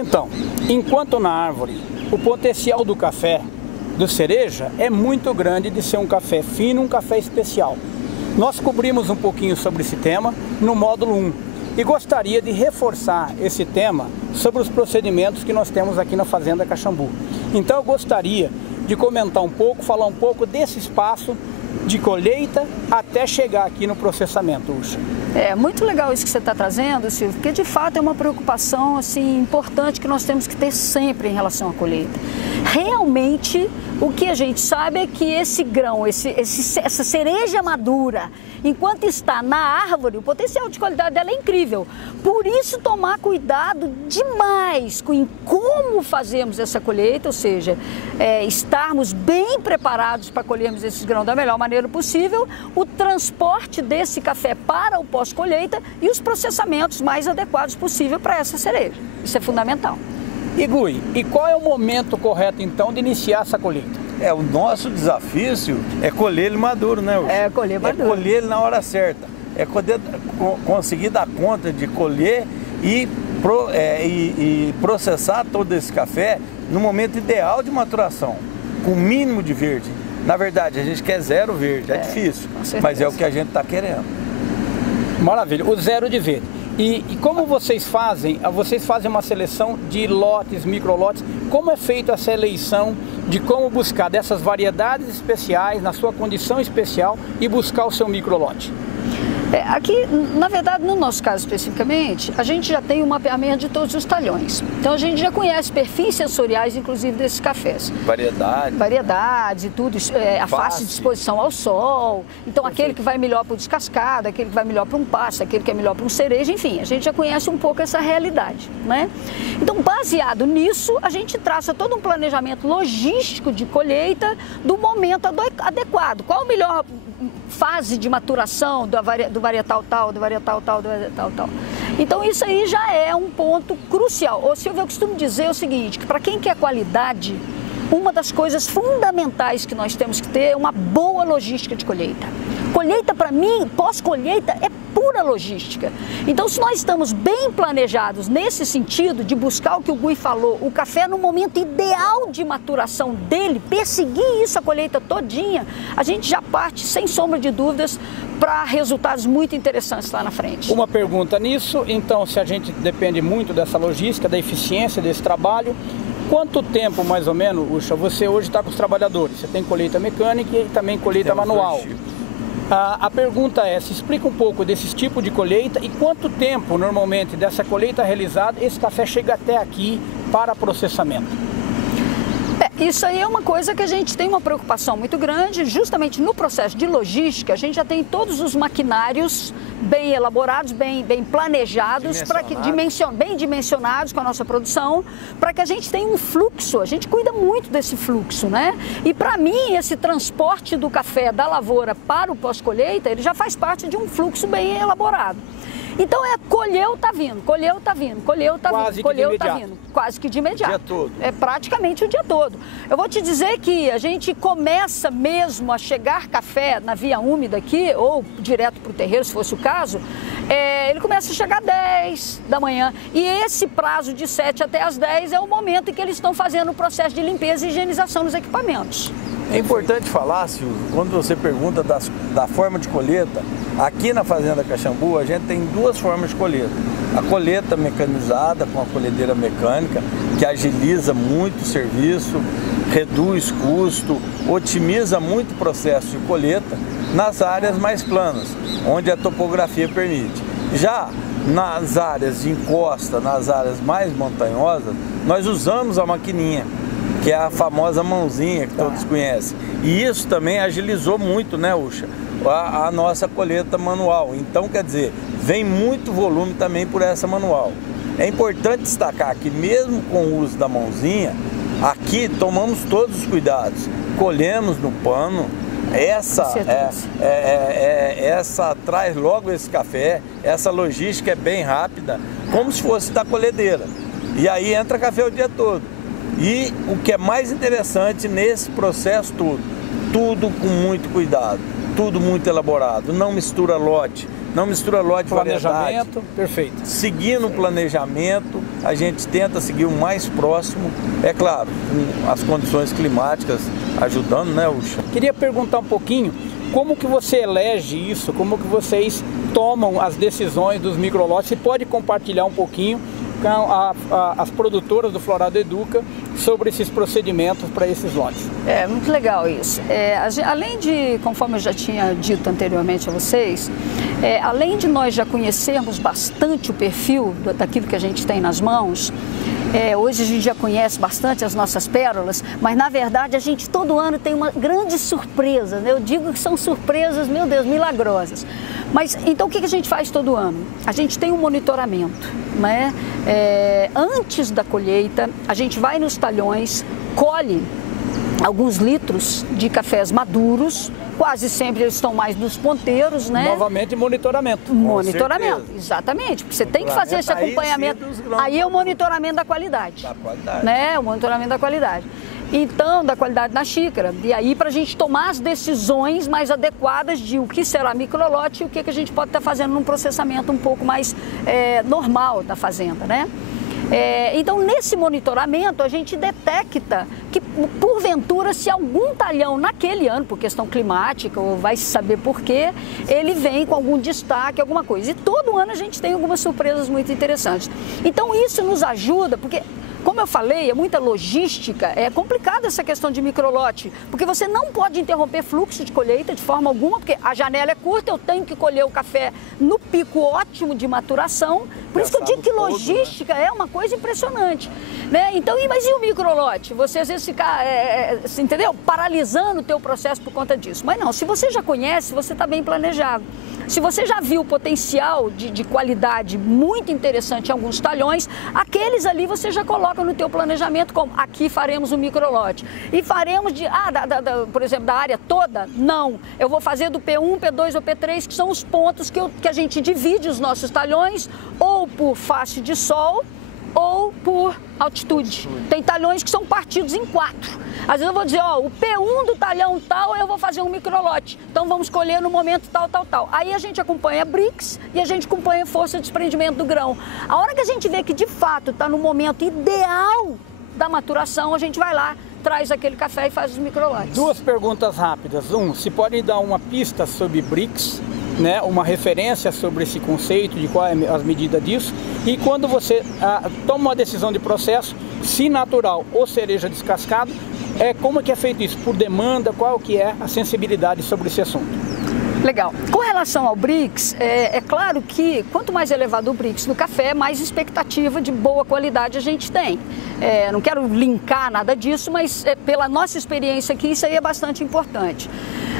Então, enquanto na árvore, o potencial do café, do cereja, é muito grande de ser um café fino, um café especial. Nós cobrimos um pouquinho sobre esse tema no módulo 1 e gostaria de reforçar esse tema sobre os procedimentos que nós temos aqui na Fazenda Caxambu. Então eu gostaria de comentar um pouco, falar um pouco desse espaço de colheita até chegar aqui no processamento, Ucha. É muito legal isso que você está trazendo, Silvio, porque de fato é uma preocupação assim, importante que nós temos que ter sempre em relação à colheita. Realmente, o que a gente sabe é que esse grão, essa cereja madura, enquanto está na árvore, o potencial de qualidade dela é incrível. Por isso, tomar cuidado demais com como fazemos essa colheita, ou seja, estarmos bem preparados para colhermos esses grãos da melhor maneira possível, o transporte desse café para o pós-colheita e os processamentos mais adequados possível para essa cereja. Isso é fundamental. E Gui, e qual é o momento correto então de iniciar essa colheita? O nosso desafio é colher ele maduro, né, Ucha? Colher maduro. É colher ele na hora certa. É conseguir dar conta de colher e processar todo esse café no momento ideal de maturação, com o mínimo de verde. Na verdade, a gente quer zero verde, é difícil, mas é o que a gente está querendo. Maravilha, o zero de verde. E como vocês fazem uma seleção de lotes, microlotes, como é feita essa eleição de como buscar dessas variedades especiais, na sua condição especial, e buscar o seu microlote? Aqui, na verdade, no nosso caso especificamente, a gente já tem um mapeamento de todos os talhões. Então a gente já conhece perfis sensoriais, inclusive, desses cafés. Variedades e tudo, a fácil disposição ao sol. Então aquele que vai melhor para o descascado, aquele que vai melhor para um pasto, aquele que é melhor para um cereja, enfim, a gente já conhece um pouco essa realidade, né? Então, baseado nisso, a gente traça todo um planejamento logístico de colheita do momento adequado. Qual a melhor fase de maturação do varietal tal, do varietal tal, do varietal tal. Então isso aí já é um ponto crucial. Ô Silvio, eu costumo dizer o seguinte, que para quem quer qualidade, uma das coisas fundamentais que nós temos que ter é uma boa logística de colheita. Colheita, para mim, pós-colheita, é pura logística. Então, se nós estamos bem planejados nesse sentido de buscar o que o Gui falou, o café no momento ideal de maturação dele, perseguir isso a colheita todinha, a gente já parte, sem sombra de dúvidas, para resultados muito interessantes lá na frente. Uma pergunta nisso, então, se a gente depende muito dessa logística, da eficiência desse trabalho, quanto tempo, mais ou menos, Ucha, você hoje está com os trabalhadores? Você tem colheita mecânica e também colheita manual. A pergunta é, se explica um pouco desses tipos de colheita e quanto tempo, normalmente, dessa colheita realizada, esse café chega até aqui para processamento? Isso aí é uma coisa que a gente tem uma preocupação muito grande, justamente no processo de logística, a gente já tem todos os maquinários bem elaborados, bem planejados, bem dimensionados com a nossa produção, para que a gente tenha um fluxo, a gente cuida muito desse fluxo, né? E para mim, esse transporte do café da lavoura para o pós-colheita, ele já faz parte de um fluxo bem elaborado. Então colheu, tá vindo, colheu, tá vindo, colheu, tá vindo, colheu, tá vindo. Quase que de imediato. O dia todo. É praticamente o dia todo. Eu vou te dizer que a gente começa mesmo a chegar café na via úmida aqui, ou direto para o terreiro, se fosse o caso, ele começa a chegar às 10 da manhã. E esse prazo de 7 até as 10 é o momento em que eles estão fazendo o processo de limpeza e higienização dos equipamentos. É importante falar, Silvio, quando você pergunta da forma de colheita, aqui na Fazenda Caxambu a gente tem duas formas de colheita. A colheita mecanizada com a colhedeira mecânica, que agiliza muito o serviço, reduz custo, otimiza muito o processo de colheita nas áreas mais planas, onde a topografia permite. Já nas áreas de encosta, nas áreas mais montanhosas, nós usamos a maquininha, que é a famosa mãozinha que todos conhecem. E isso também agilizou muito, né, Ucha, a nossa colheita manual. Então, quer dizer, vem muito volume também por essa manual. É importante destacar que mesmo com o uso da mãozinha, aqui tomamos todos os cuidados. Colhemos no pano, essa traz logo esse café, essa logística é bem rápida, como se fosse da colhedeira. E aí entra café o dia todo. E o que é mais interessante nesse processo todo, tudo com muito cuidado, tudo muito elaborado, não mistura lote. Não mistura lote de planejamento, perfeito. Seguindo o planejamento, a gente tenta seguir o mais próximo, é claro, com as condições climáticas ajudando, né, Ucha? Queria perguntar um pouquinho, como que você elege isso, como que vocês tomam as decisões dos microlotes? Você pode compartilhar um pouquinho com as produtoras do Florado Educa sobre esses procedimentos para esses lotes? É muito legal isso. Além de, conforme eu já tinha dito anteriormente a vocês, além de nós já conhecermos bastante o perfil daquilo que a gente tem nas mãos, hoje a gente já conhece bastante as nossas pérolas, mas na verdade a gente todo ano tem uma grande surpresa, né? Eu digo que são surpresas, meu Deus, milagrosas. Mas então o que a gente faz todo ano? A gente tem um monitoramento, né? Antes da colheita, a gente vai nos talhões, colhe alguns litros de cafés maduros, quase sempre eles estão mais nos ponteiros, né? Novamente monitoramento. Monitoramento, exatamente, porque você tem que fazer esse acompanhamento. Aí é o monitoramento da qualidade. Né? O monitoramento da qualidade. Então, da qualidade da xícara. E aí, para a gente tomar as decisões mais adequadas de o que será microlote e o que a gente pode estar fazendo num processamento um pouco mais normal da fazenda, né? Então, nesse monitoramento, a gente detecta que, porventura, se algum talhão naquele ano, por questão climática, ou vai se saber por quê, ele vem com algum destaque, alguma coisa. E todo ano a gente tem algumas surpresas muito interessantes. Então, isso nos ajuda, porque, como eu falei, é muita logística, é complicado essa questão de microlote, porque você não pode interromper fluxo de colheita de forma alguma, porque a janela é curta, eu tenho que colher o café no pico ótimo de maturação. Por isso que eu digo que logística é uma coisa impressionante, né? Então, mas e o microlote? Você às vezes fica, entendeu? Paralisando o teu processo por conta disso. Mas não, se você já conhece, você está bem planejado. Se você já viu o potencial de qualidade muito interessante em alguns talhões, aqueles ali você já coloca no teu planejamento como aqui faremos um microlote. E faremos por exemplo, da área toda? Não. Eu vou fazer do P1, P2 ou P3, que são os pontos que a gente divide os nossos talhões, ou por faixa de sol, ou por altitude. Tem talhões que são partidos em 4. Às vezes eu vou dizer, ó, o P1 do talhão tal, eu vou fazer um microlote. Então vamos colher no momento tal, tal, tal. Aí a gente acompanha a Brix e a gente acompanha a força de desprendimento do grão. A hora que a gente vê que de fato está no momento ideal da maturação, a gente vai lá, traz aquele café e faz os microlotes. Duas perguntas rápidas. Se pode dar uma pista sobre Brix, né, uma referência sobre esse conceito, de qual é as medidas disso, e quando você toma uma decisão de processo, se natural ou cereja descascado, como é que é feito isso? Por demanda, qual que é a sensibilidade sobre esse assunto? Legal. Com relação ao Brix, é claro que quanto mais elevado o Brix no café, mais expectativa de boa qualidade a gente tem. Não quero linkar nada disso, mas pela nossa experiência aqui, isso aí é bastante importante.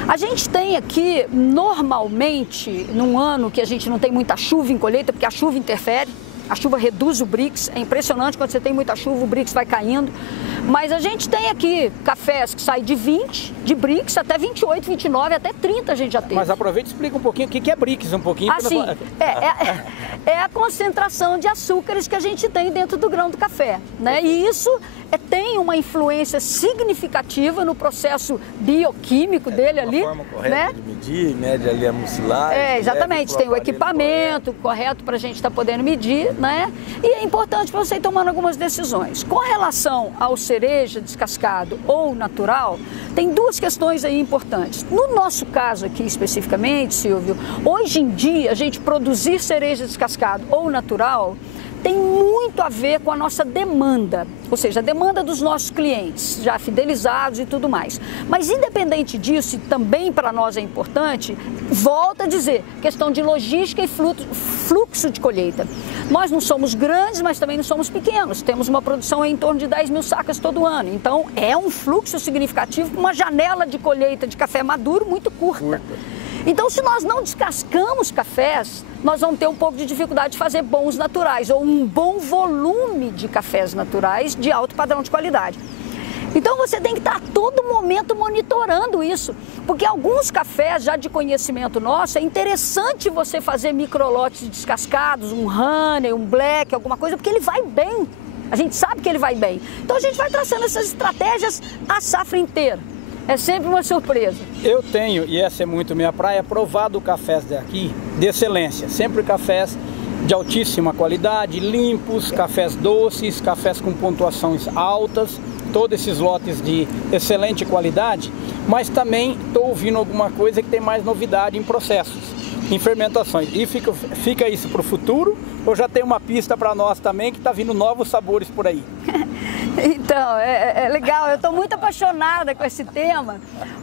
A gente tem aqui, normalmente, num ano que a gente não tem muita chuva em colheita, porque a chuva interfere, a chuva reduz o Brix, é impressionante, quando você tem muita chuva o Brix vai caindo. Mas a gente tem aqui cafés que saem de 20, de Brix, até 28, 29, até 30 a gente já tem. Mas aproveita e explica um pouquinho o que é Brix, um pouquinho. Assim, é a concentração de açúcares que a gente tem dentro do grão do café, né? E isso tem uma influência significativa no processo bioquímico dele ali. Uma forma correta, né, de medir, mede ali a mucilagem. Exatamente, tem o equipamento correto para a gente estar podendo medir, né? E é importante para você ir tomando algumas decisões. Com relação ao cereja descascado ou natural, tem duas questões aí importantes. No nosso caso aqui especificamente, Silvio, hoje em dia a gente produzir cereja descascado ou natural tem muito a ver com a nossa demanda, ou seja, a demanda dos nossos clientes, já fidelizados e tudo mais. Mas independente disso, e também para nós é importante, volto a dizer, questão de logística e fluxo de colheita. Nós não somos grandes, mas também não somos pequenos, temos uma produção em torno de 10 mil sacas todo ano, então é um fluxo significativo com uma janela de colheita de café maduro muito curta. Então, se nós não descascamos cafés, nós vamos ter um pouco de dificuldade de fazer bons naturais ou um bom volume de cafés naturais de alto padrão de qualidade. Então, você tem que estar a todo momento monitorando isso, porque alguns cafés já de conhecimento nosso, é interessante você fazer microlotes descascados, um honey, um black, alguma coisa, porque ele vai bem. A gente sabe que ele vai bem. Então, a gente vai traçando essas estratégias a safra inteira. É sempre uma surpresa. Eu tenho, e essa é muito minha praia, provado cafés daqui de excelência. Sempre cafés de altíssima qualidade, limpos, cafés doces, cafés com pontuações altas, todos esses lotes de excelente qualidade, mas também estou ouvindo alguma coisa que tem mais novidade em processos, em fermentações. E fica isso para o futuro, ou já tem uma pista para nós também que está vindo novos sabores por aí? Então, é legal, eu estou muito apaixonada com esse tema,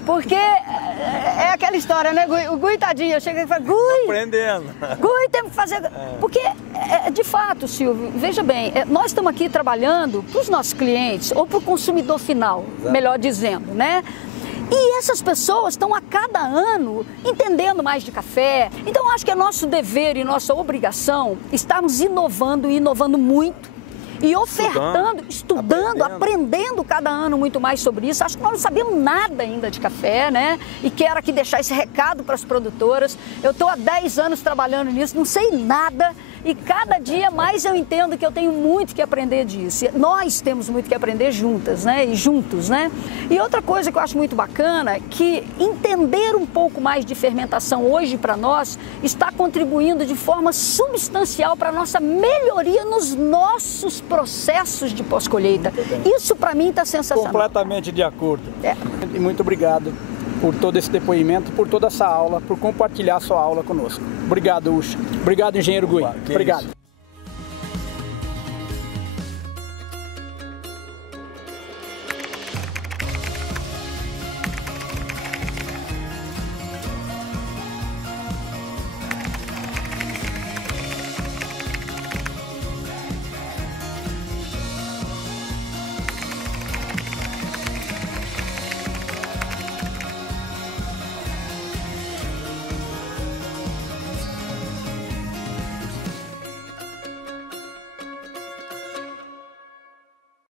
porque é aquela história, né, Gui? O Gui, tadinho, eu cheguei e falei, Gui, aprendendo. Gui, temos que fazer... Porque, de fato, Silvio, veja bem, nós estamos aqui trabalhando para os nossos clientes, ou para o consumidor final, melhor dizendo, né? E essas pessoas estão a cada ano entendendo mais de café. Então, acho que é nosso dever e nossa obrigação estarmos inovando e inovando muito. E ofertando, estudando, aprendendo cada ano muito mais sobre isso. Acho que nós não sabemos nada ainda de café, né? E quero aqui deixar esse recado para as produtoras. Eu estou há 10 anos trabalhando nisso, não sei nada. E cada dia mais eu entendo que eu tenho muito que aprender disso. Nós temos muito que aprender juntas, né? E juntos, né? E outra coisa que eu acho muito bacana é que entender um pouco mais de fermentação hoje para nós está contribuindo de forma substancial para a nossa melhoria nos nossos processos de pós-colheita. Isso para mim está sensacional. Completamente de acordo. E muito obrigado por todo esse depoimento, por toda essa aula, por compartilhar a sua aula conosco. Obrigado, Ucha. Obrigado, engenheiro Gui. Obrigado.